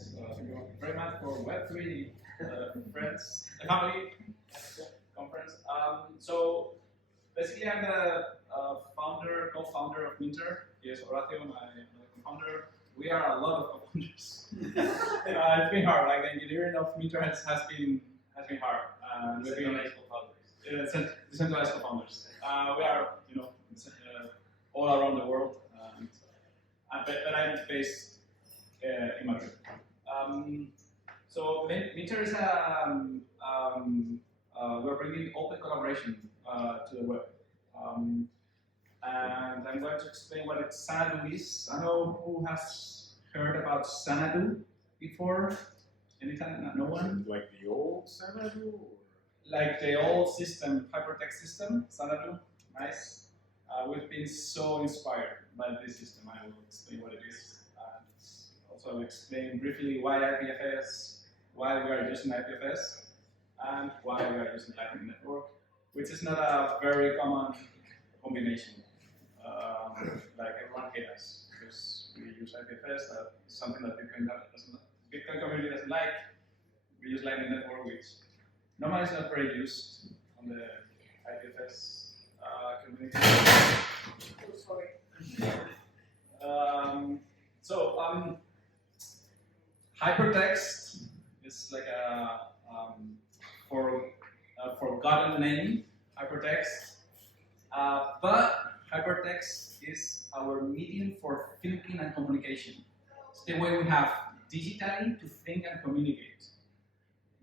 Thank you very much for Web3 Family Conference. So basically, I'm the co-founder of Minter. Here's Horacio, my co-founder. We are a lot of co-founders. It's been hard. Like the engineering of Minter has been hard. Decentralized co-founders. Decentralized co-founders. We are, all around the world. But I'm based in Madrid. So Meetup is we're bringing open collaboration to the web. And I'm going to explain what Xanadu is. I don't know who has heard about Xanadu before. Anytime? No one? Like the old Xanadu? Like the old system, hypertext system, Xanadu. Nice. We've been so inspired by this system. I will explain what it is. Also, I'll explain briefly why IPFS, why we are using IPFS, and why we are using Lightning Network, which is not a very common combination. Like everyone hates because we use IPFS. That's something that Bitcoin community doesn't like. We use Lightning Network, which normally is not very used on the IPFS community. Oh, sorry. Hypertext is like a forgotten name, hypertext. But hypertext is our medium for thinking and communication. It's the way we have digitally to think and communicate.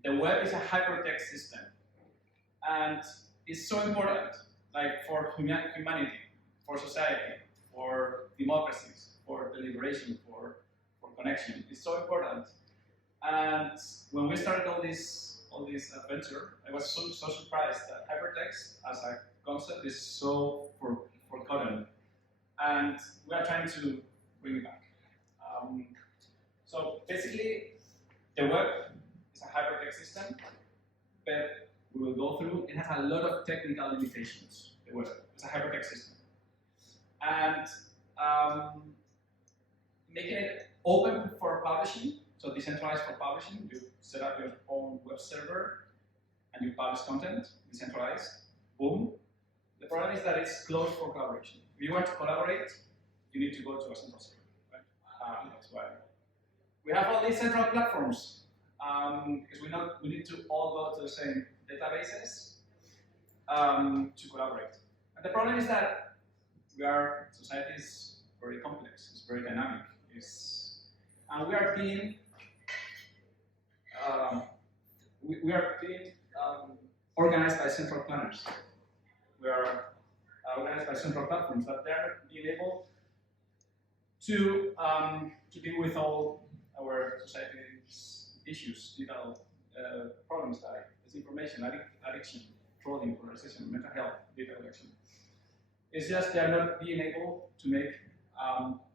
The web is a hypertext system, and it's so important, like for humanity, for society, for democracies, for deliberation, for connection. It's so important. And when we started all this adventure, I was so surprised that hypertext as a concept is so forgotten, and we are trying to bring it back. So basically, the web is a hypertext system, but we will go through. It has a lot of technical limitations. The web is a hypertext system, and making it open for publishing, so decentralized for publishing. You set up your own web server and you publish content, decentralized, boom. The problem is that it's closed for collaboration. If you want to collaborate, you need to go to a central server, right? That's why. We have all these central platforms, because we need to all go to the same databases to collaborate. And the problem is that society is very complex, it's very dynamic. And we are being organized by central planners. We are organized by central platforms that they are being able to deal with all our society's issues, digital problems like disinformation, addiction, trolling, polarization, mental health, data collection. It's just they are not being able to make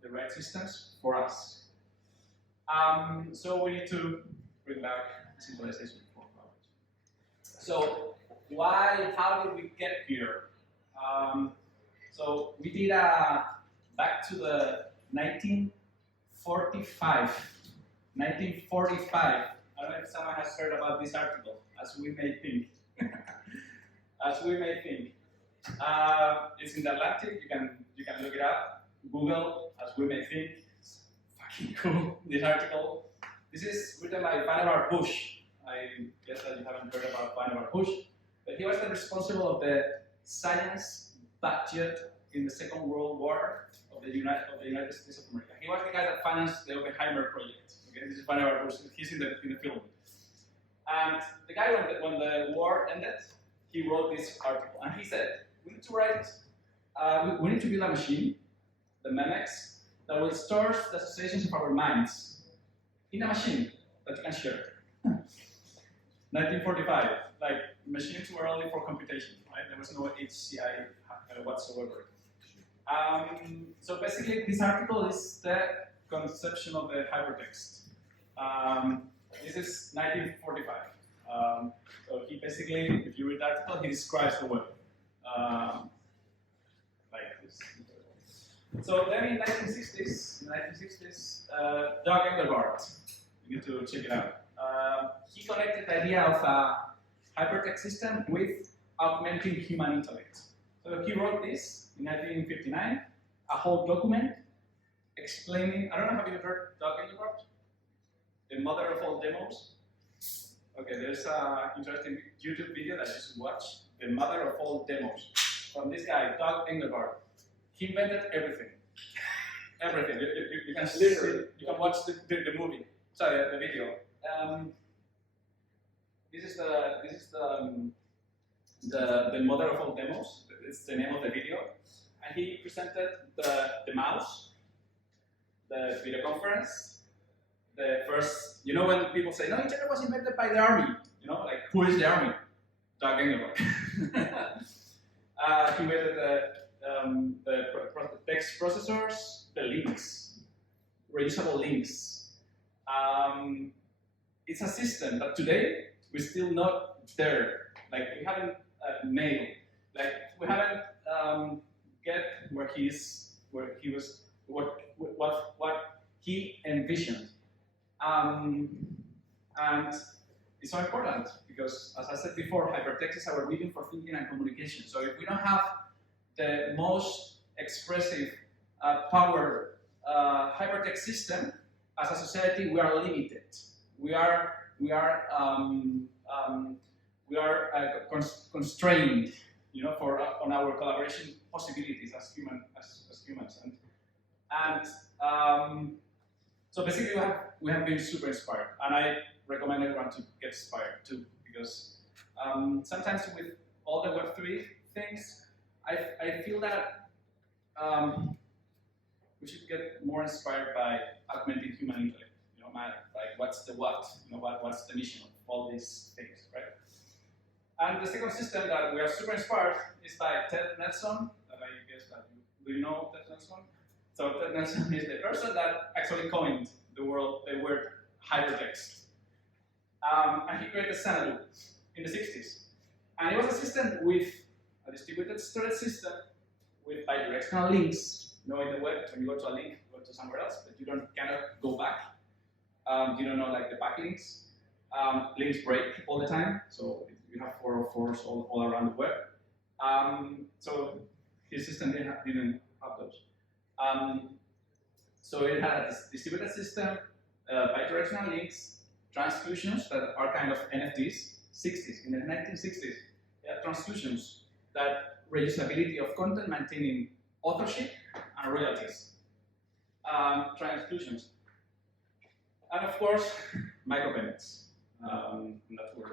the right systems for us. So we need to bring back centralization for cloud. So how did we get here? So we did back to the 1945. I don't know if someone has heard about this article, As We May Think. As We May Think. It's in the Atlantic, you can look it up. Google, As We May Think. It's fucking cool, this article. This is written by Vannevar Bush. I guess that you haven't heard about Vannevar Bush, but he was the responsible of the science budget in the Second World War of the United States of America. He was the guy that financed the Oppenheimer project. Okay, this is Vannevar Bush. He's in the film. And the guy, when the war ended, he wrote this article, and he said, we need to write, we need to build a machine, the MEMEX, that will store the associations of our minds in a machine that you can share. 1945, like machines were only for computation, right? There was no HCI whatsoever. So basically, this article is the conception of the hypertext. This is 1945. So he basically, if you read the article, he describes the web like this. So then in 1960s, Doug Engelbart, You need to check it out. He connected the idea of a hypertext system with augmenting human intellect. So he wrote this in 1959, a whole document explaining, I don't know, have you heard Gabriel, the mother of all demos? Okay, there's an interesting YouTube video that you should watch, the mother of all demos, from this guy, Doug Engelbart. He invented everything. Everything. You can literally, you can watch the movie. Sorry, the video. This is the mother of all demos. It's the name of the video. And he presented the mouse, the video conference, the first, you know, when people say, no, internet was invented by the army, you know, like, who is the army? Doug Engelbart. He invented the text processors, the links, reusable links. It's a system that today we're still not there. Like, we haven't nailed, like, we haven't get where he was, what he envisioned. And it's so important because, as I said before, hypertext is our medium for thinking and communication. So if we don't have the most expressive, power hypertext system, as a society, we are limited. We are constrained, you know, on our collaboration possibilities as humans. So basically, we have been super inspired, and I recommend everyone to get inspired too, because sometimes with all the Web3 things, I feel that we should get more inspired by augmenting human intellect. You know, like what's the what? You know, what's the mission of all these things, right? And the second system that we are super inspired is by Ted Nelson. That I guess that you know Ted Nelson. So Ted Nelson is the person that actually coined the word hypertext. And he created Xanadu in the 60s. And it was a system with a distributed storage system with bidirectional links. You know, in the web, when you go to a link, you go to somewhere else, but you cannot go back. You don't know, like, the backlinks. Links break all the time, so you have 404s all around the web. So his system didn't have those. So it had a distributed system, bidirectional links, transfusions that are kind of NFTs. 60s, in the 1960s, they had transfusions that reusability of content, maintaining authorship and royalties. Transfusions. And of course, micropayments. And that's where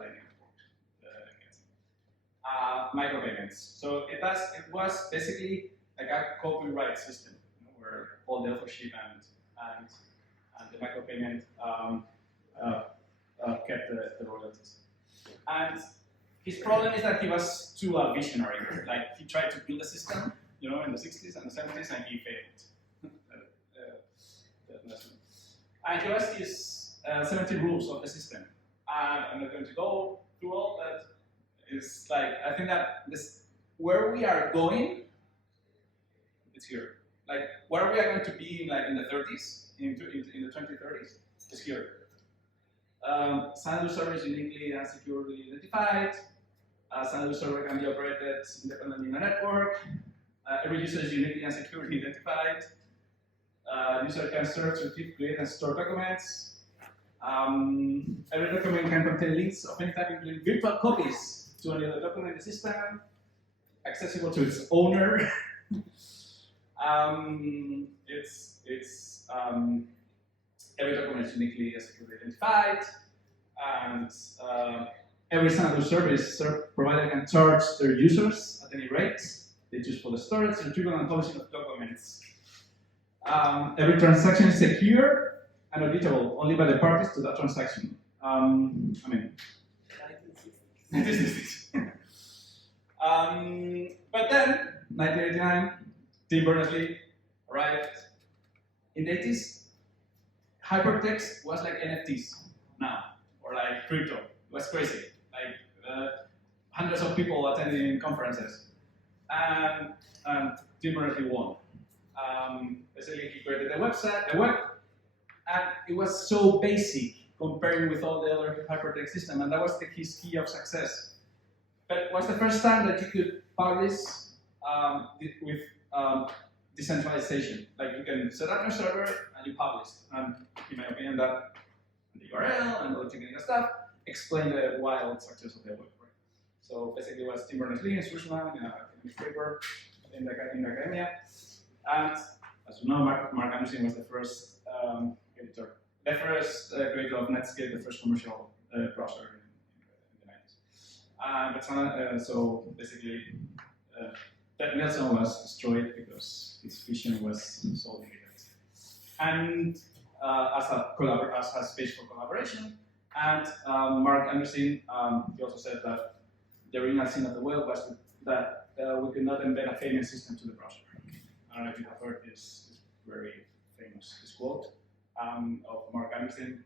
I micropayments. So it was basically like a copyright system, you know, where all the authorship and the micropayment kept the royalties. And his problem is that he was too visionary. Like, he tried to build a system, you know, in the 60s and the 70s, and he failed. And he has his 70 rules of the system. And I'm not going to go through all that. It's like, I think that where we are going, it's here. Like, where we are going to be in the 30s, in the 2030s, is here. Xanadu server is uniquely and securely identified. Xanadu server can be operated independently in a network. Every user is uniquely and securely identified. User can search, retrieve, create, and store documents. Every document can contain links of any type, including virtual copies to any other document in the system, accessible to its owner. Every document is uniquely and securely identified, and every Xanadu service provider can charge their users at any rate they choose for the storage, retrieval, and publishing of documents. Every transaction is secure and auditable only by the parties to that transaction. 1960s. But then, 1989, Tim Berners-Lee arrived. In the 80s, hypertext was like NFTs now, or like crypto. It was crazy. Like hundreds of people attending conferences. And Tim Berners-Lee won. Basically, he created the website, the web, and it was so basic comparing with all the other hypertext systems, and that was his key of success. But it was the first time that you could publish with decentralization. Like you can set up your server and you publish. And in my opinion, that the URL and all the technical stuff explain the wild success of the web. Right? So basically, it was Tim Berners-Lee and Sussman in a newspaper in the academia. And as you know, Mark Anderson was the first editor, the first creator of Netscape, the first commercial browser in the 90s. So basically, Ted Nelson was destroyed because his vision was so limited. And as a space for collaboration, and Mark Anderson, he also said that the original sin of the web was that we could not embed a payment system to the browser. I don't know if you have heard this very famous quote of Mark Anderson.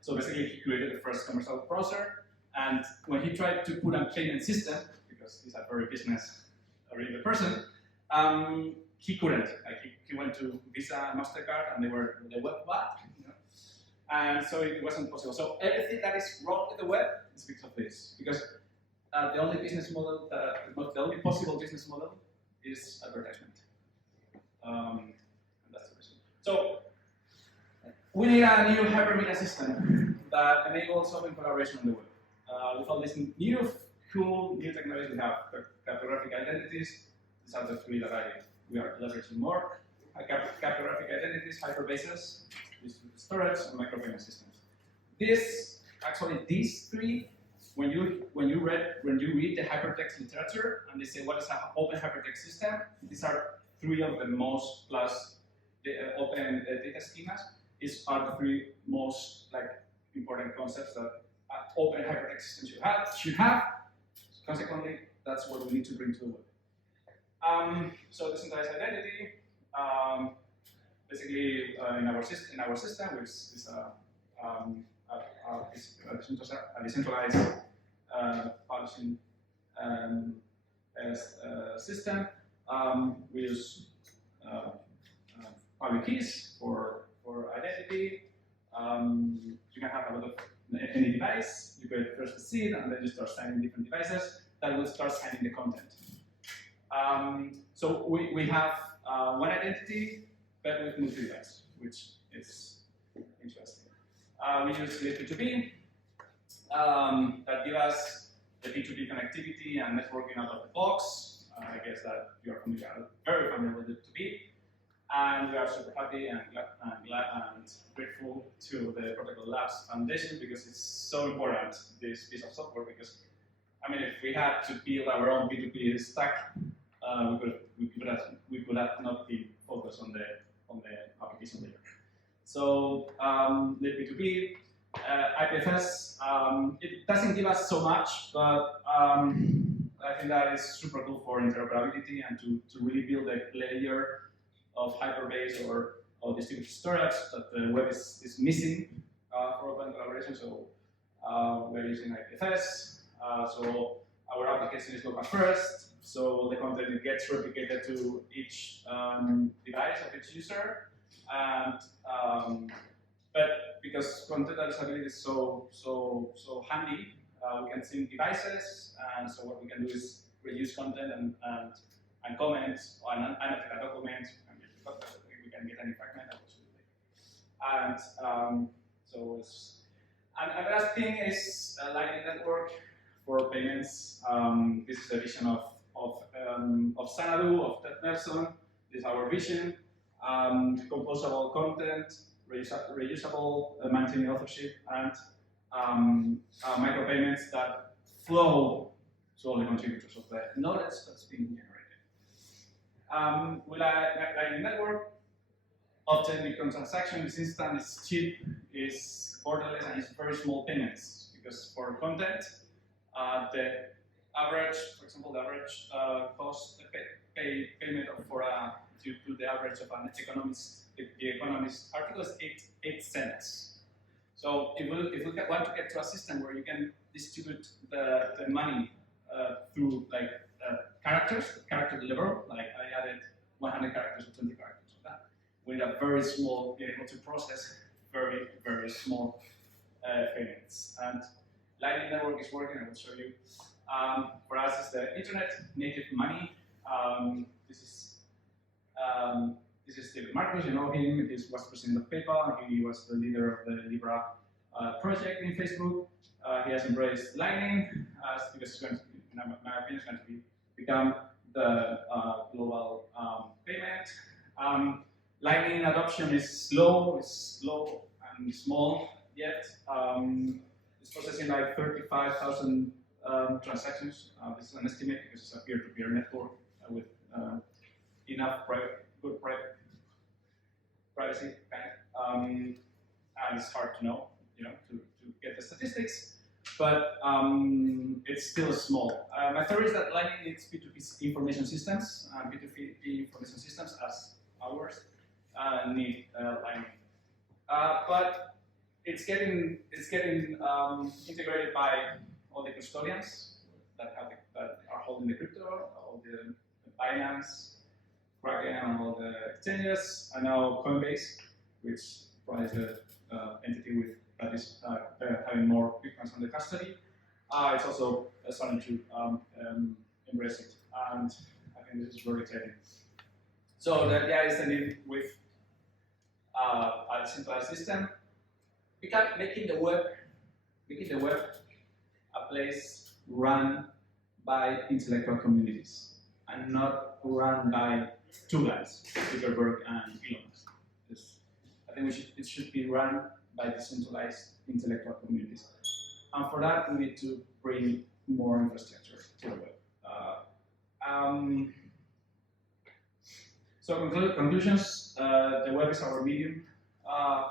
So basically, he created the first commercial browser, and when he tried to put a payment system, because he's a very business-oriented person, he couldn't. Like he went to Visa and MasterCard, and they were the web bad, you know? And so it wasn't possible. So everything that is wrong with the web is because of this. Because the only business model, the only possible business model is advertisement. And that's the reason. So we need a new hypermedia system that enables open collaboration on the web. With all these new, cool new technologies we have, cryptographic identities. These are the three that we are leveraging more. Cryptographic identities, hyperbases, storage, and micropayment systems. These three, when you read the hypertext literature and they say what is an open hypertext system, these are three of the most, plus the open data schemas, are the three most important concepts that open hypertext systems should have. Consequently, that's what we need to bring to the web. So decentralized identity, basically in our system, which is a decentralized publishing system. We use public keys for identity. You can have a lot of any device. You create first a seed, and then you start signing different devices that will start signing the content. So we have one identity, but with multi-device, which is interesting. We use Linktree that give us the P2P connectivity and networking out of the box. I guess that you are very familiar with Linktree. And we are super happy and glad and grateful to the Protocol Labs Foundation because it's so important, this piece of software, because I mean, if we had to build our own P2P stack, we could have not been focused on the application layer. So the P2P, IPFS, it doesn't give us so much, but I think that is super cool for interoperability and to really build a layer of hyperbase or distributed storage that the web is missing for open collaboration. So we're using IPFS. So our application is local first. So the content gets replicated to each device of each user. And but because content addressability is so handy, we can sync devices. And so what we can do is reduce content and comments or annotate a document. We can get any fragment absolutely. And so it's and the last thing is Lightning Network for payments. This is the vision of Xanadu, of Ted Nelson. This is our vision. Composable content, reusable, maintaining authorship, and micropayments that flow to all the contributors of the knowledge that's being generated. With Lightning Network, often because transaction is instant, it's cheap, it's borderless, and it's very small payments. Because for content, the average, for example, the average cost payment for if you do the average of an Economist, the Economist article is 8 cents. So if we want to get to a system where you can distribute the money through characters, character level, like I added 100 characters or 20 characters of that, we need a very small, being able to process very, very small payments. And Lightning Network is working, I will show you. For us, it's the internet native money. This is David Marcus, you know him. He was president of PayPal, and he was the leader of the Libra project in Facebook. He has embraced Lightning because it's going to, in my opinion, it's going to become the global payment. Lightning adoption is slow and small yet. It's processing like 35,000 transactions. This is an estimate because it's a peer-to-peer network with enough good privacy, and it's hard to know, to get the statistics, but it's still small. My theory is that Lightning needs P2P information systems, and P2P information systems as ours need Lightning. But it's getting integrated by all the custodians that are holding the crypto, all the Binance, Kraken, and all the exchanges, and now Coinbase, which probably is the entity that is having more bitcoins on the custody. It's also starting to embrace it, and I think this is very exciting. So the idea is ending with a centralized system, making the web a place run by intellectual communities and not run by two guys, Zuckerberg and Elon Musk. I think it should be run by decentralized intellectual communities. And for that, we need to bring more infrastructure to the web. So conclusions, the web is our medium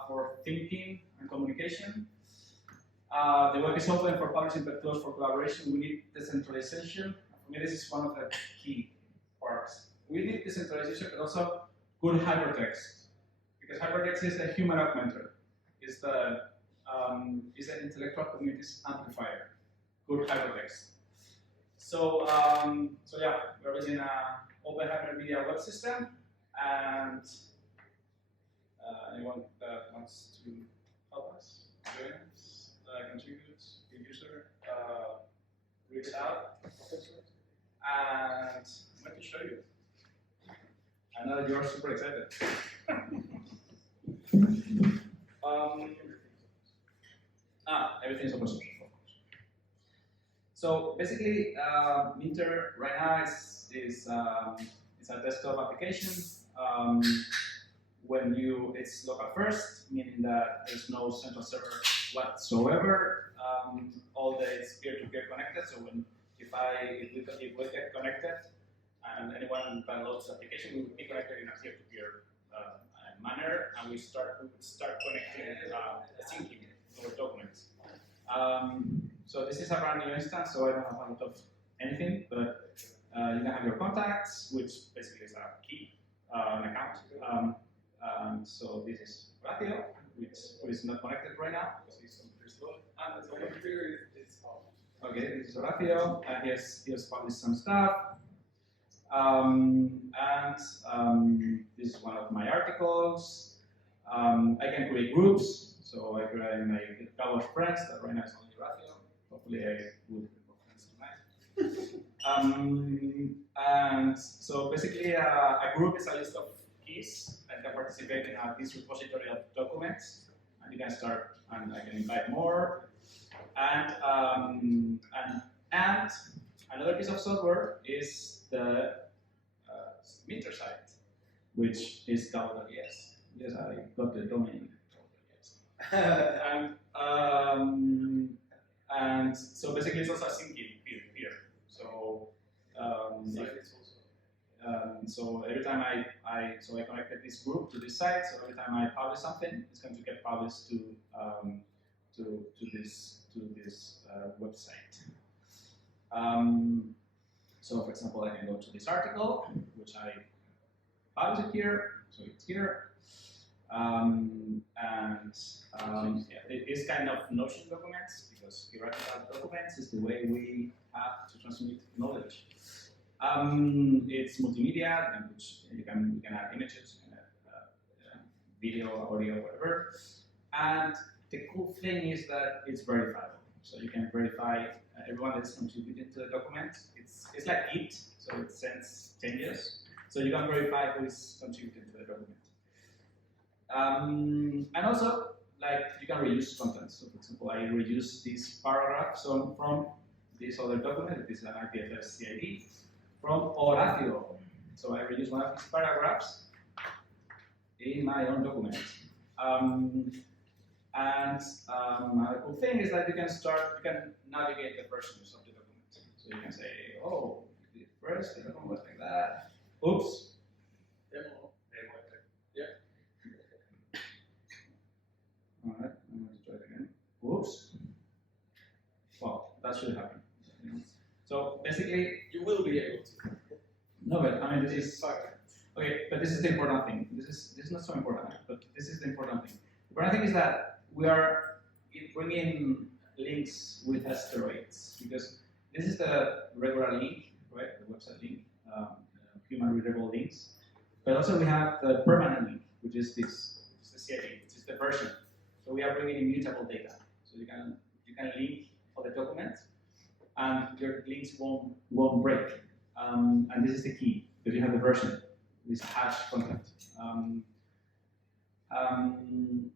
for thinking and communication. The web is open for publishing but closed for collaboration. We need decentralization. For me, this is one of the key parts. We need decentralization, but also good hypertext, because hypertext is the human augmenter, is the intellectual community's amplifier. Good hypertext. So yeah, we're using an open hypermedia web system, and anyone that wants to help us, join us, contribute, be a user, reach out, and I'm going to show you. I know that you're super excited. Everything's open source, of course. So basically, Minter right now is a desktop application. It's local first, meaning that there's no central server whatsoever. All the it's peer-to-peer connected. So if we get connected, and anyone downloads the application, we will be connected in a peer-to-peer manner, and we start connecting, syncing our documents. So this is a brand new instance, so I don't have a lot of anything, but you can have your contacts, which basically is a key, an account. So this is Horacio, who is not connected right now because he's pretty slow. Okay, this is Horacio, and he has published some stuff. This is one of my articles. I can create groups, so I create my couple of friends that right now is only Horacio. Hopefully I will get more friends tonight. And so basically a group is a list of keys that can participate in this repository of documents, and you can start, and I can invite more. And another piece of software is the Minter site, which is .es. Yes, I got the domain .es. And so basically it's also syncing peer-to-peer. So so every time I connected this group to this site, so every time I publish something, it's going to get published to this website. So for example, I can go to this article, which I publish it here, so it's here. Yeah, it is kind of Notion documents, because hierarchical documents is the way we have to transmit knowledge. It's multimedia, which you can add images, you can add video, audio, whatever. And the cool thing is that it's verifiable. So you can verify everyone that's contributed to the document. It's like Git, so it sends changes. So you can verify who is contributing to the document. And also, like, you can reuse content. So for example, I reuse this paragraph from this other document. It is an IPFS CID from Horacio. So I reuse one of these paragraphs in my own document. Another cool thing is that you can navigate the versions of the document. So you can say, oh, first, the document was like that. Oops. Demo. Yeah. All right, I'm going to try it again. Oops. Well, that should happen. So basically, You will be able to. no, but I mean, this is okay. But this is the important thing. This is not so important, but this is the important thing. The important thing is that we are bringing links with asteroids because this is the regular link, right? The website link, human readable links. But also we have the permanent link, which is this, which is the CID, which is the version. So we are bringing immutable data. So you can link for the document, and your links won't break. And this is the key because you have the version, this hash content. And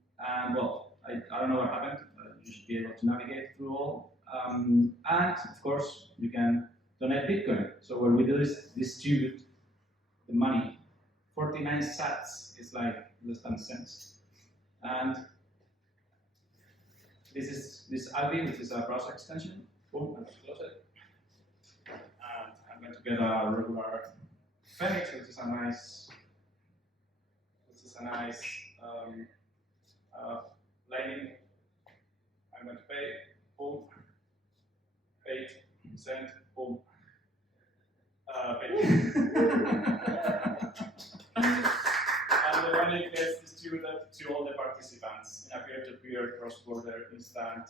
well, I don't know what happened. You should be able to navigate through all. And of course, you can donate Bitcoin. So what we do is distribute the money. 49 sats is like less than cents. And this is this Albi, which is a browser extension. Boom, and just close it. And I'm going to get a regular Phoenix, which is a nice lightning. I'm going to pay, boom, paid, send, boom, paid. And the money gets distributed to all the participants in a peer-to-peer, cross-border, instant,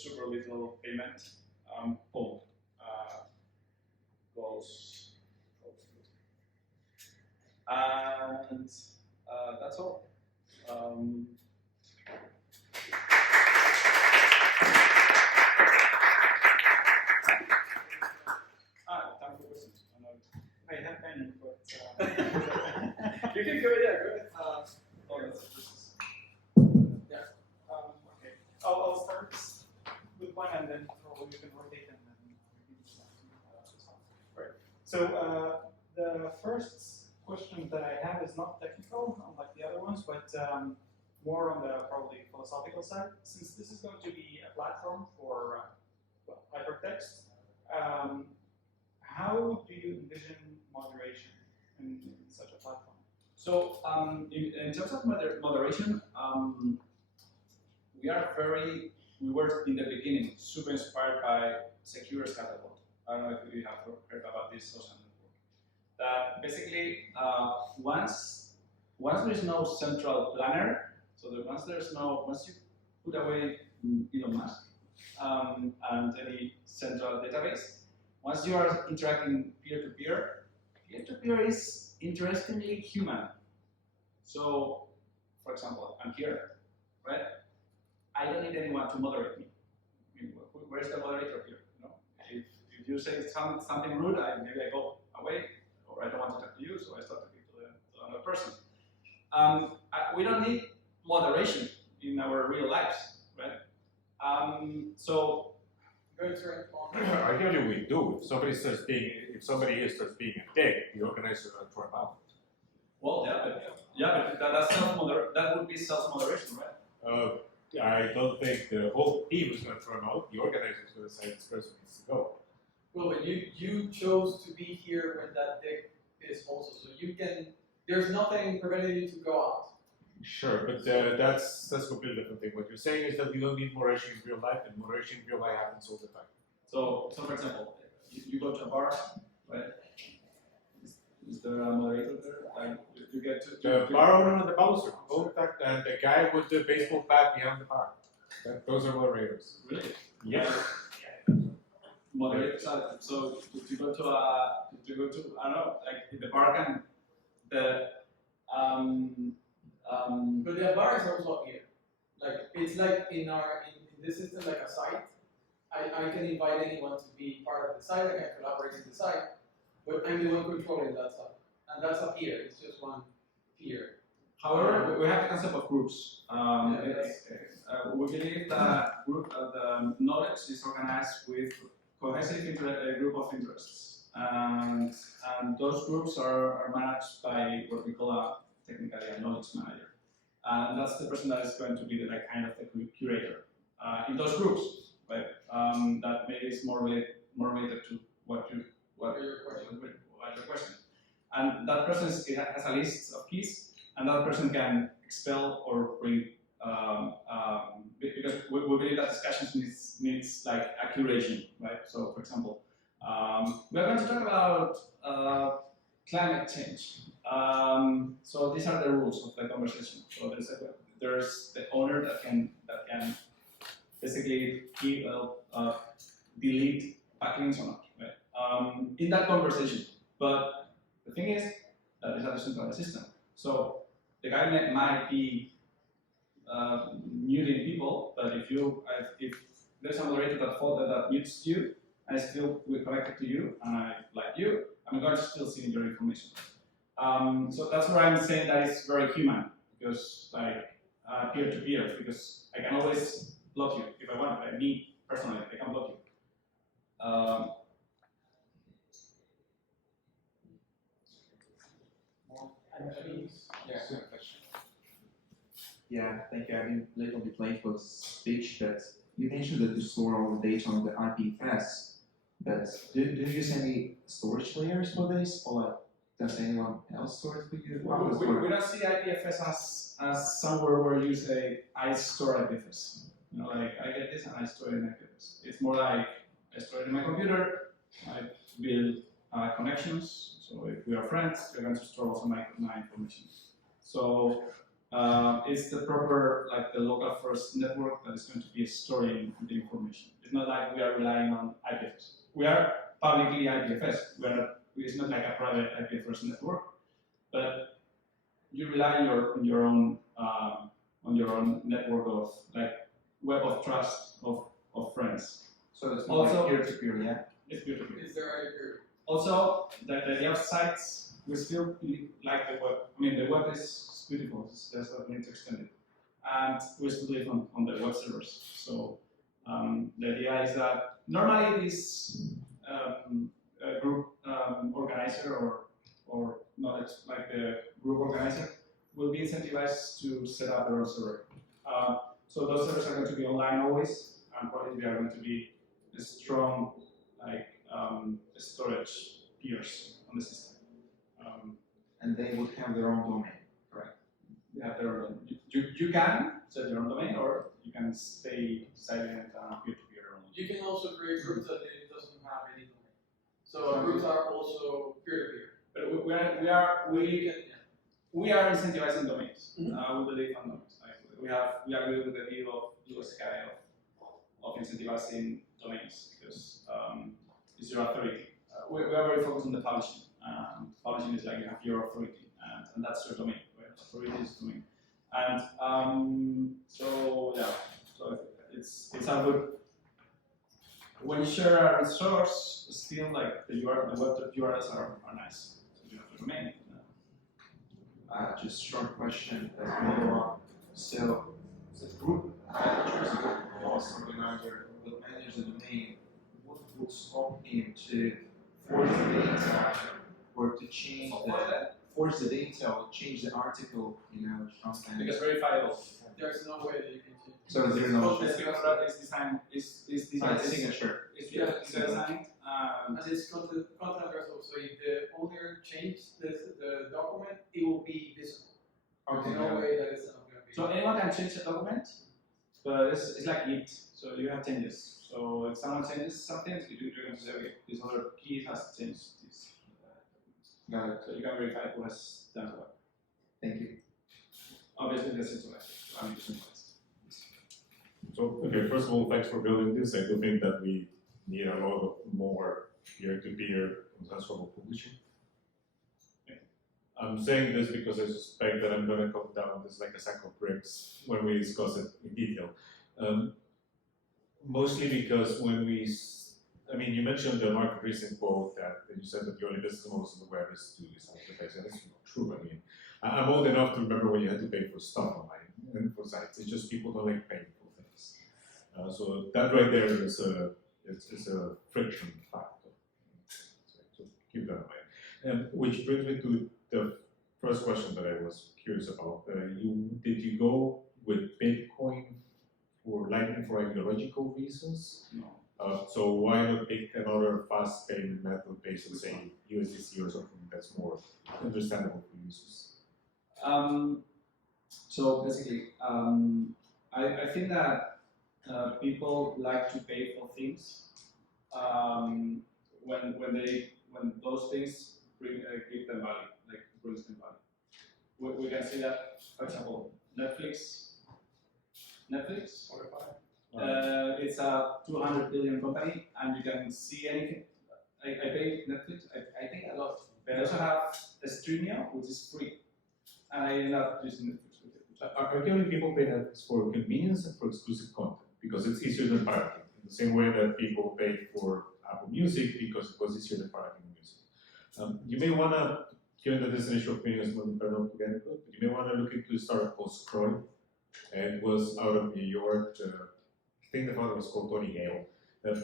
super little payment. Boom, goes through. And that's all. Time for questions. I have many, but You can go, yeah, go ahead. yeah. Okay. I'll start with one, and then probably you can rotate and then right. So the first question that I have is not technical, unlike the other ones, but more on the probably philosophical side. Since this is going to be a platform for well, hypertext, how do you envision moderation in such a platform? So in terms of moderation, we were in the beginning super inspired by Secure Scatterboard. I don't know if you have heard about this social network. That basically, once there is no central planner, so that once you put away Elon Musk and any central database, once you are interacting peer-to-peer, peer-to-peer is interestingly human. So, for example, I'm here, right? I don't need anyone to moderate me. I mean, where's the moderator here? You know? If you say something rude, maybe I go away, or I don't want to talk to you, so I start talking to another person. We don't need moderation in our real lives, right? So. Ideally, we do. If somebody here starts being a dick, the organizer will throw him out. Well, but that would be self-moderation, right? I don't think the whole team is going to throw him out. The organizer is going to say this person needs to go. Well, but you chose to be here when that dick is also, so you can. There's nothing preventing you to go out. Sure, but that's a completely different thing. What you're saying is that we don't need moderation in real life, and moderation in real life happens all the time. So for example, you go to a bar, right? Is there a moderator there? And you get to the bar owner and the bouncer, both that, and the guy with the baseball bat behind the bar. Those are moderators. Really? Yes. Moderators. So to go to I don't know, like the bar can But the bar is also here. it's like in this system, like a site. I can invite anyone to be part of the site. I can collaborate in the site, but I'm the one controlling that site, and that's a peer. It's just one peer. However, we have the concept of groups. Yeah, We believe that the knowledge is organized with cohesive group of interests, and those groups are managed by what we call technically a knowledge manager, and that's the person that is going to be the kind of the curator in those groups, right? That maybe is more related to what your question, and that person has a list of keys. And that person can expel or bring, because we believe that discussions needs like a curation, right? So, for example, we're going to talk about climate change. So these are the rules of the conversation. So there's the owner that can basically delete backlinks or not, right? In that conversation. But the thing is that it's a decentralized system. So the guy might be muting people, but if there's a moderator that mutes you, and still we're connected to you, and I like you, I'm going to still see your information. So that's where I'm saying that it's very human, because like peer to peer, because I can always block you if I want. Me personally, I can block you. Yeah, thank you. I've been late on the Playbook speech, but you mentioned that you store all the data on the IPFS, but do you use any storage layers for this, or like, does anyone else store it for you? We don't see IPFS as somewhere where you say, I store IPFS. You know, like I get this and I store it in IPFS. It's more like I store it in my computer, I build connections, so if we are friends, you're going to store also my information. So it's the proper, like the local first network that is going to be storing the information. It's not like we are relying on IPFS. We are publicly IPFS. It's not like a private IPFS network, but you rely on your own network of like web of trust of friends. So it's also more peer-to-peer, yeah? It's peer-to-peer. Is there a Also, the idea of sites, we still like the web. I mean, the web is beautiful, it's just that we need to extend it. And we still live on the web servers. So the idea is that normally this group organizer or knowledge, like the group organizer, will be incentivized to set up their own server. So those servers are going to be online always, and probably they are going to be a strong like storage peers on the system. And they would have their own domain. Correct. They have their own. You can set your own domain, or you can stay silent and peer-to-peer only. You can also create groups that doesn't have any domain. So groups are also peer-to-peer. But we Yeah. are incentivizing domains. Mm-hmm. We believe on domains. Like we agree with the view of USKI of incentivizing domains because it's your authority. We are very focused on the publishing. Publishing is like you have your authority, and that's your domain. Right? Authority is domain, and so yeah, so it's a good. When you share a resource, still like the web URLs are nice. So you have the domain. Just short question as follow-up. So the group managers, the host organizer will manage the domain. What would stop him to force the data or to change force the data or change the article, something? Because verifiable. There's no way that you can change. So there's no This contract is designed. Is designed. signature. It's designed. And it's content resolved. So if the owner changes the document, it will be visible. Okay. There's no way that it's not going to be. So anyone can change the document, but it's like Git. So you have changes. So if someone changes something, you're going to say, okay, this other key has changed this. Got it. So you can verify who has done what. Thank you. Obviously, that's centralized. I'm decentralized. So, okay, first of all, thanks for building this. I do think that we need a lot of more peer-to-peer consensual publishing. I'm saying this because I suspect that I'm going to come down this like a sack of bricks when we discuss it in detail. Mostly because when I mean, you mentioned the market recent quote that you said that the only business models in the web is to advertise, and that's not true. I mean, I'm old enough to remember when you had to pay for stuff online and for sites. It's just people don't like paying for things. So that right there is a friction factor. So keep that in mind. And which brings me to the first question that I was curious about. Did you go with Bitcoin for Lightning for ideological reasons? No. So why not pick another fast payment method based on, say, USDC or something that's more understandable for users? So basically, I think that people like to pay for things when those things give them value, like brings them value. We can see that, for example, Netflix. It's a 200 billion company, and you can see anything. I pay Netflix. I think a lot. But I also have Streamio, which is free, and I end up using Netflix with it. Arguably, people pay Netflix for convenience and for exclusive content because it's easier than pirating. In the same way that people pay for Apple Music because it was easier than pirating music. You may want to, given that this is an issue of convenience, not to get into it, but you may want to look into a startup called Scroll. And it was out of New York. I think the founder was called Tony Hale.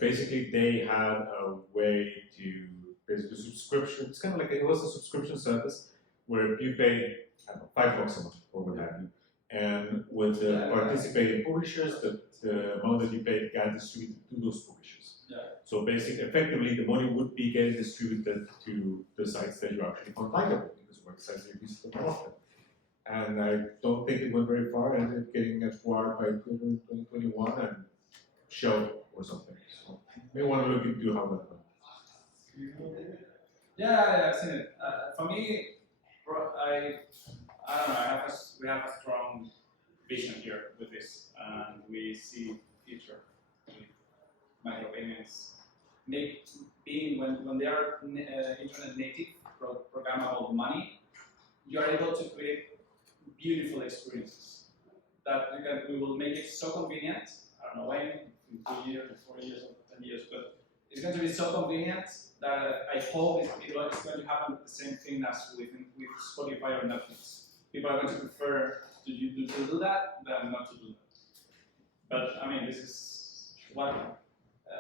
Basically, they had a way to basically subscription. It's kind of like it was a subscription service where you pay, I don't know, $5 a month or what have you, and with the participating publishers, the amount that you pay got distributed to those publishers. Yeah. So basically, effectively, the money would be getting distributed to the sites that you actually found likable, because websites that you visit more often. And I don't think it went very far, and ended up getting acquired by Twitter in 2021 and shelved or something. So you may want to look into how that went. Yeah, I've seen it. For me, I don't know. We have a strong vision here with this, and we see future with micropayments. Being when they are internet native, programmable money, you are able to create beautiful experiences that we will make it so convenient. I don't know when, in 2 years, 4 years, or 10 years, but it's going to be so convenient that I hope it's going to happen the same thing as with Spotify or Netflix. People are going to prefer to do that than not to do that. But I mean, this is what.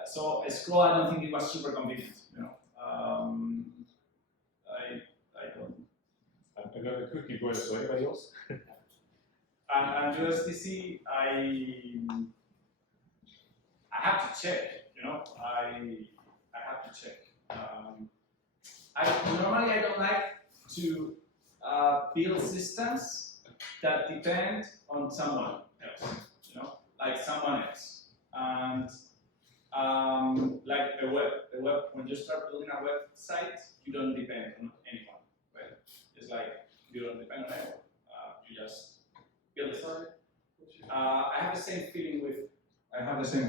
So a scroll, I don't think it was super convenient. You know, I don't. I got a quick point. So anybody else? And USDC, I have to check. You know, I have to check. Normally I don't like to build systems that depend on someone else. You know, like someone else. And like the web, when you start building a website, you don't depend on anyone. Right? It's like you don't depend on anyone. You just build it. I have the same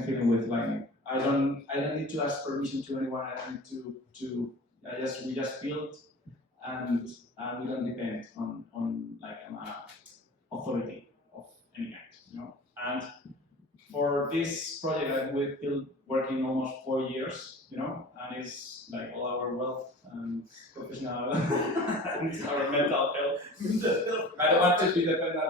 feeling with Lightning. I don't need to ask permission to anyone. I don't need to we just build, and we don't depend on an authority of any kind. You know. And for this project, we've been working almost 4 years. You know, and it's like all our wealth and professional and our mental health. I don't want to be dependent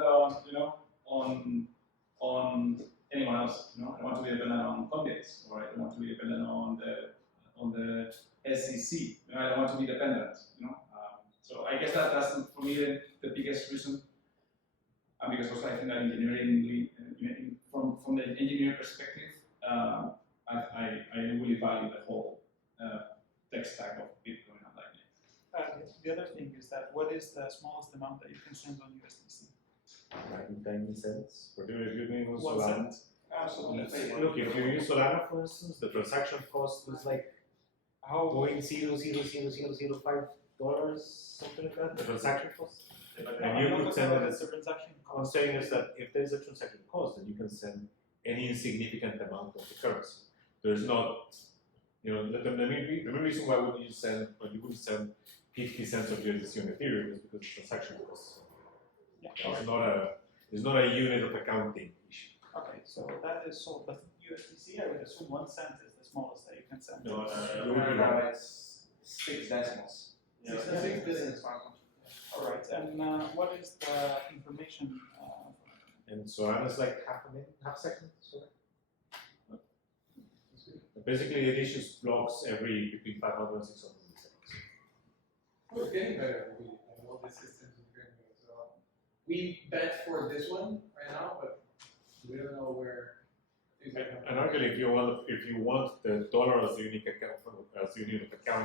on anyone else. You know, I don't want to be dependent on Coinbase, or I don't want to be dependent on the SEC. You know, I don't want to be dependent. You know, so I guess that's for me the biggest reason. And because also I think that engineering, from the engineer perspective, I really value the whole tech stack of Bitcoin and Lightning. The other thing is that what is the smallest amount that you can send on USDC? 90 cents. If you're doing 1 Solana. cent. Absolutely. Look, if you use Solana, for instance, the transaction cost is like $0.00005, something like that. The transaction cost. And you could send it as a transaction I'm saying is that if there's a transaction cost, then you can send any insignificant amount of the currency. There's not, the main reason why would you would send 50 cents of USDC on Ethereum is because the transaction cost. Yeah. It's not a unit of accounting issue. Okay, so that is sold, but USDC, I would assume 1 cent is the smallest that you can send. No, It's 6 decimals. Yeah. 6 decimals. All right, and what is the information? And so I was like half second. Sorry. Basically, it issues blocks every between 500 and 600 milliseconds. We're getting better. All the systems are getting better. So we bet for this one right now, but we don't know where. And actually, if you want the dollar as the unique account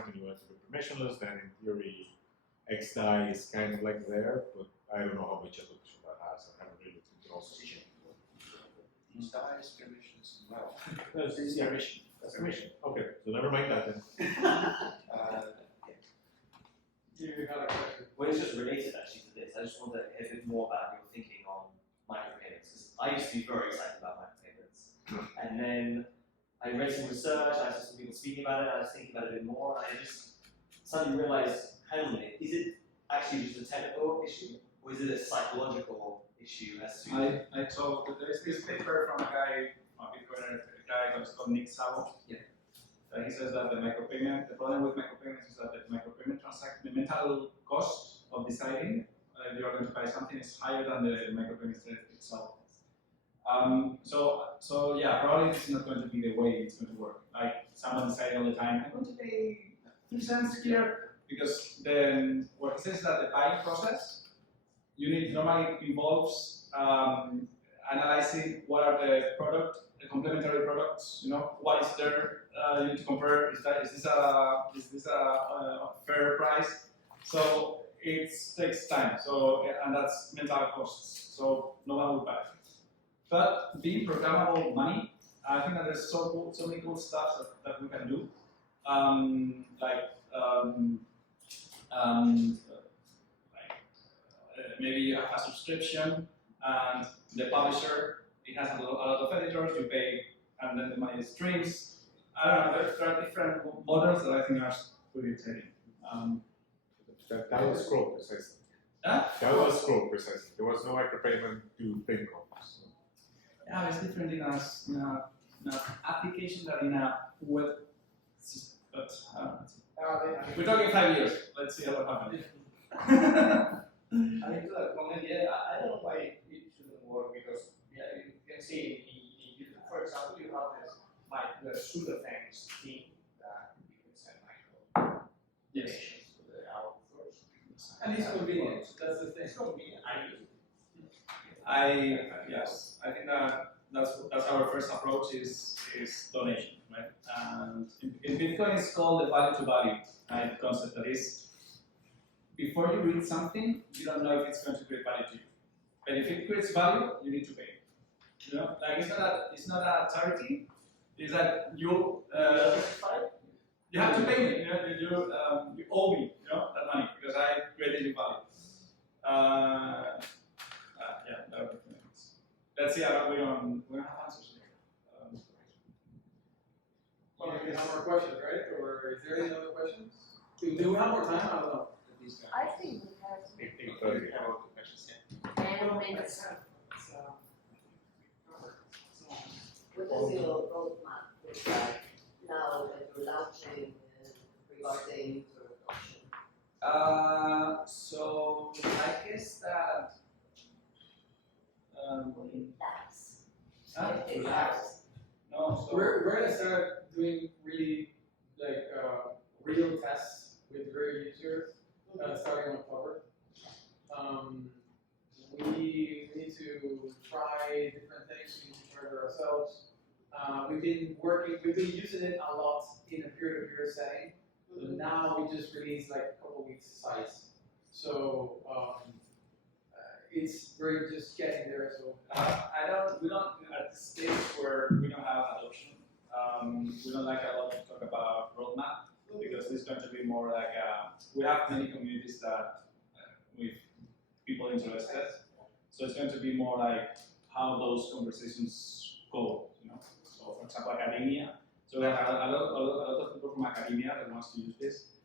and you want to be permissionless, then in theory, XDAI is kind of like there, but I don't know how much adoption that has. I haven't really looked into also. XDAI is permissions as well. That's permission. That's permission. Okay, so never mind that then. You had a question. Well, it's just related actually to this. I just want to hear a bit more about your thinking on micropayments, because I used to be very excited about micropayments. And then I read some research, I saw some people speaking about it, and I was thinking about it a bit more, and I just suddenly realized, hang on a minute, is it actually just a technical issue, or is it a psychological issue as to... I told that there is this paper from a guy called Nick Savo. Yeah. He says that the problem with micropayments is that the micropayment transaction, the mental cost of deciding if you are going to buy something is higher than the micropayment itself. So yeah, probably it's not going to be the way it's going to work. Like someone deciding all the time, I'm going to pay 3 cents here, because then what he says is that the buying process normally involves analyzing what are the complementary products. What is there? You need to compare. Is this a fair price? So it takes time. So and that's mental costs. So no one will buy. But being programmable money, I think that there's so many cool stuff that we can do, maybe you have a subscription and the publisher, it has a lot of editors, you pay and then the money streams. I don't know, there are different models that I think are pretty exciting. That was scroll precisely. Huh? That was scroll precisely. There was no micropayment to think of. So. Yeah, it's different in an application than in a web. But we're talking 5 years. Let's see what happens. I mean, to that comment, yeah, I don't know why it shouldn't work, because yeah, you can see in YouTube, for example, you have the pseudo-thanks theme that you can send micro donations to the authors. And it's convenient. That's the thing. It's convenient. I use it. Yes, I think that's our first approach is donation, right? And in Bitcoin, it's called the value to value concept. That is, before you read something, you don't know if it's going to create value to you. But if it creates value, you need to pay. Like it's not a charity. It's that you have to pay me. You owe me, that money because I created you value. Yeah, that would be nice. Let's see how we don't have answers here. Well, we have more questions, right? Or is there any other questions? Do we have more time? I don't know. I think we have 15:30. 10 minutes. What does your roadmap look like now that you're launching regarding user adoption? So I guess that Relax. relax. No, so We're gonna start doing really real tests with real users starting in October. We need to try different things. We need to try it ourselves. We've been using it a lot in a peer-to-peer setting. So now we just released like a couple weeks size. So we're just getting there. So we don't at the stage where we don't have adoption. We don't like a lot to talk about roadmap because it's going to be more like we have many communities that with people interested. So it's going to be more like how those conversations go. So for example, academia. So we have a lot of people from academia that wants to use this.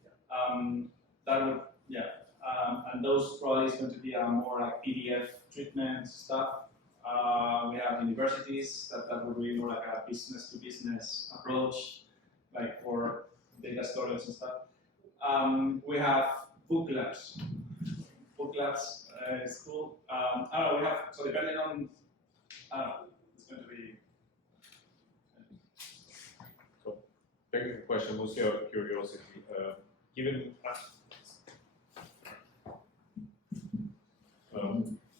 That would and those probably is going to be more like PDF treatment stuff. We have universities that would be more like a business-to-business approach, like for data storage and stuff. We have book labs. Book labs is cool. I don't know, we have, so depending on, I don't know, it's going to be. So, technical question, mostly out of curiosity.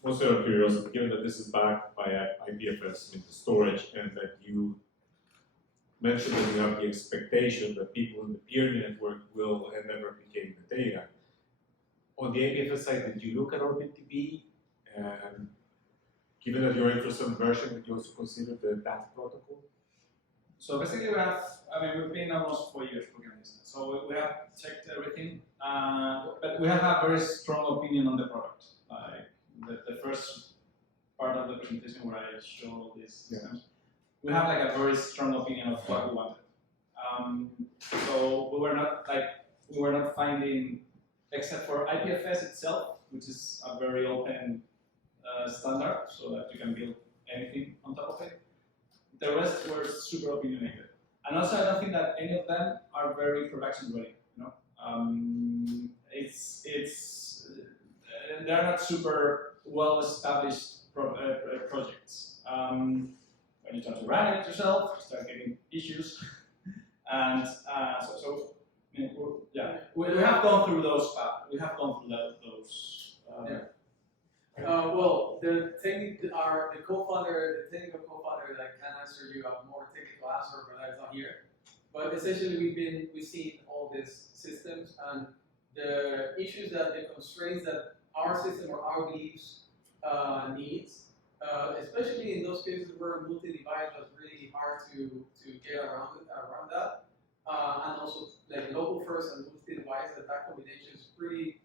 Mostly out of curiosity, given that this is backed by IPFS with the storage, and that you mentioned that you have the expectation that people in the peer network will never replicate the data. On the IPFS side, did you look at OrbitDB? And given that you're interested in version, did you also consider the DAT protocol? So basically we have, we've been almost 4 years working on this. So we have checked everything, but we have a very strong opinion on the product. Like the first part of the presentation where I show all these systems, we have like a very strong opinion of what we wanted. So we were not finding, except for IPFS itself, which is a very open standard, so that you can build anything on top of it. The rest were super opinionated, and also I don't think that any of them are very production ready. You know, they're not super well established projects. When you try to run it yourself, you start getting issues, and we have gone through those paths. We have gone through those. Well, the co-founder, the technical co-founder that can answer you a more technical answer, but that's not here. But essentially, we've seen all these systems and the issues the constraints that our system or our beliefs needs, especially in those cases where multi-device was really hard to get around that, and also like local first and multi-device, that combination is pretty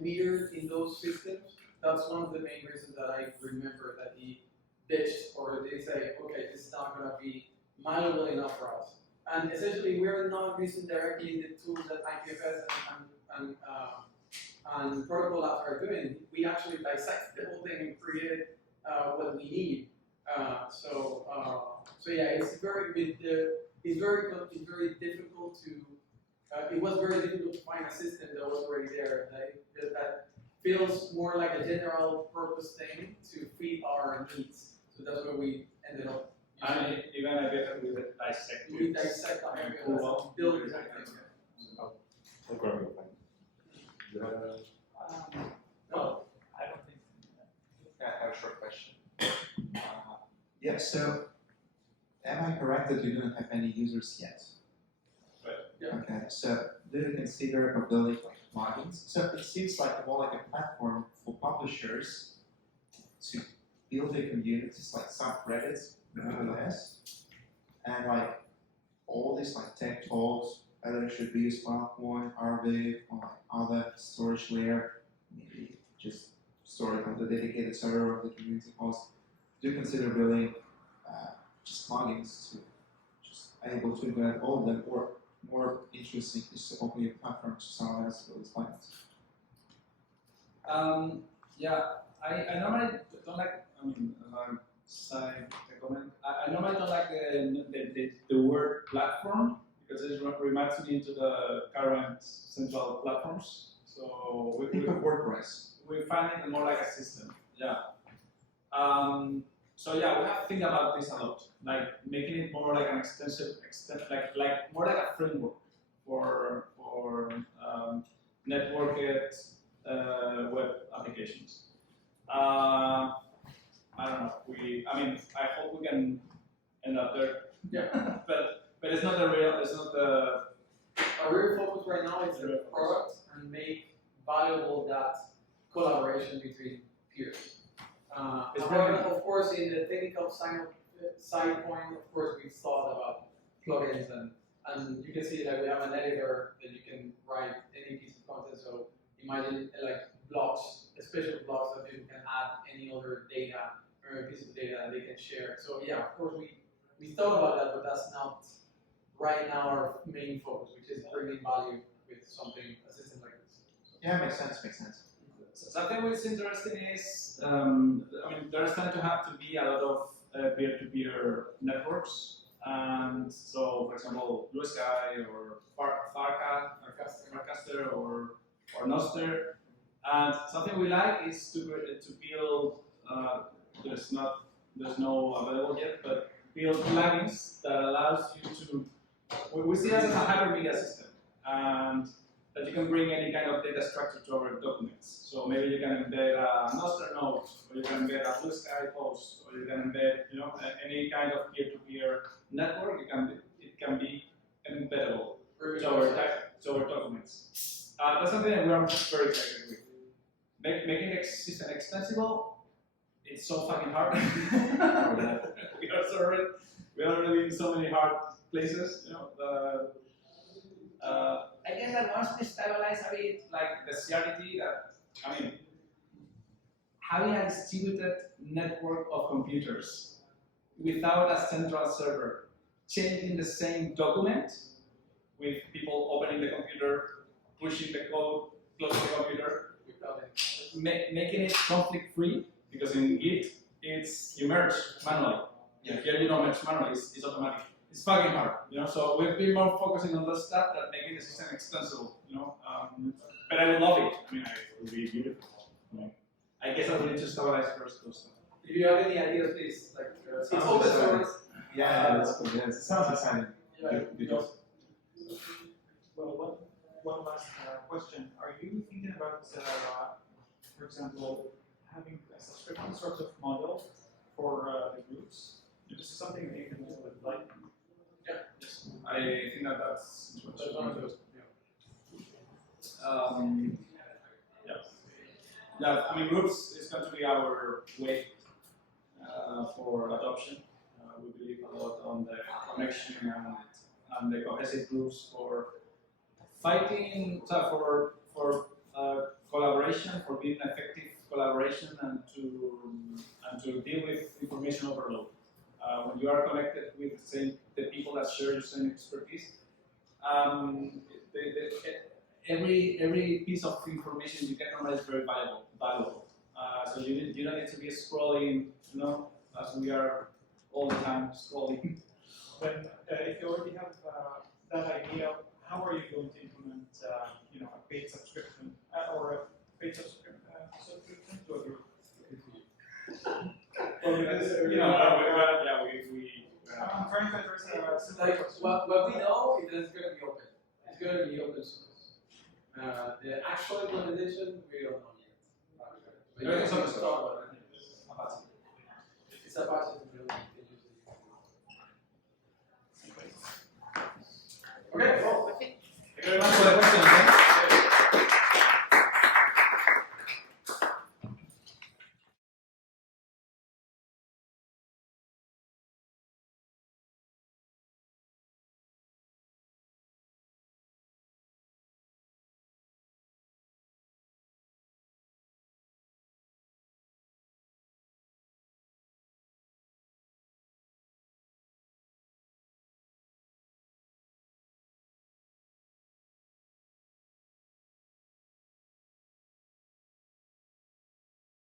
weird in those systems. That's one of the main reasons that I remember that he ditched, or they say, okay, this is not going to be malleable enough for us. And essentially, we're not using directly the tools that IPFS and protocol labs are doing. We actually dissect the whole thing and create what we need. So yeah, it's very difficult to. It was very difficult to find a system that was already there that feels more like a general purpose thing to fit our needs. So that's where we ended up. And even a bit with dissect. We dissect our build it. No, I don't think. I have a short question. Yeah, so am I correct that you don't have any users yet? Right. Yeah. Okay, so do you consider building like plugins? So it seems like more like a platform for publishers to build their communities, like subreddits, nevertheless, and like all these like tech talks, whether it should be a SparkPoint, Arvid, or like other storage layer, maybe just store it on the dedicated server of the community host. Do you consider building just plugins to just able to implement all of them, or more interesting is to open your platform to someone else to build these plugins? Yeah, I normally don't like. Side comment. I normally don't like the word platform because it reminds me into the current central platforms. So we Think of WordPress. We find it more like a system. Yeah. So yeah, we have to think about this a lot, like making it more like an like more like a framework for networked web applications. I don't know. I hope we can end up there. Yeah. but it's not the real. It's not the. Our real focus right now is the product and make valuable that collaboration between peers. Of course, in the technical side point, of course, we've thought about plugins and you can see that we have an editor that you can write any piece of content. So imagine like blocks, special blocks that you can add any other data or a piece of data that they can share. So yeah, of course, we thought about that, but that's not right now our main focus, which is bringing value with a system like this. Yeah, makes sense. So something which is interesting is, there's going to have to be be a lot of peer-to-peer networks. And so, for example, Blue Sky or Farcaster or Noster. And something we like is to build. There's no available yet, but build plugins that allows you to. We see that as a hypermedia system, and that you can bring any kind of data structure to our documents. So maybe you can embed a Noster node, or you can embed a Blue Sky post, or you can embed, any kind of peer-to-peer network. It can be embeddable to our documents. That's something that we're very excited with. Making the system extensible, it's so fucking hard. we are really in so many hard places, I guess that once we stabilize a bit, like the CRT, having a distributed network of computers without a central server, changing the same document with people opening the computer, pushing the code, closing the computer, making it conflict-free, because in Git, you merge manually. Yeah. Here you don't merge manually, it's automatic. It's fucking hard, so we've been more focusing on that stuff than making the system extensible, but I would love it. It would be beautiful. I guess I will need to stabilize first those stuff. If you have any ideas, please, it's open source. Yeah, that's cool. Yeah, it sounds exciting. Well, one last question. Are you thinking about, for example, having a subscription sort of model for the groups? This is something that you can do with Lightning. I think that's interesting. Groups is going to be our way for adoption. We believe a lot on the connection and the cohesive groups for fighting, for collaboration, for being effective collaboration, and to deal with information overload. When you are connected with the people that share your same expertise, every piece of information you get from it is very valuable. So you don't need to be scrolling, as we are all the time scrolling. But if you already have that idea, how are you going to implement, a paid subscription or a paid subscription to a group? Well, because, I'm trying to address what we know is that it's going to be open. It's going to be open source. The actual implementation, we don't know yet. It's on the start.